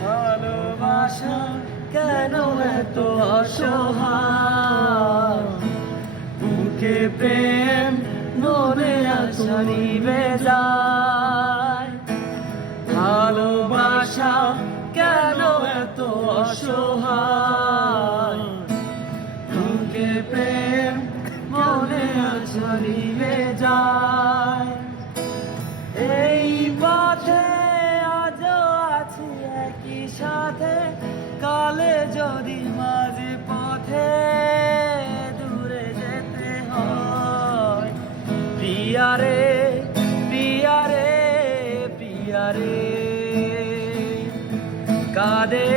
ভালোবাসা কেন এত অসহায়, বুকে প্রেম মনে আশা নিভে যায়। ভালোবাসা কেন এত অসহায়, বুকে প্রেম মনে আশা নিভে যায়। এই পথে আজও আছি একই সাথে, কালে যদি মাঝে পথে দূরে যেতে হয়। প্রিয়ারে প্রিয়ারে প্রিয়ারে কাঁদে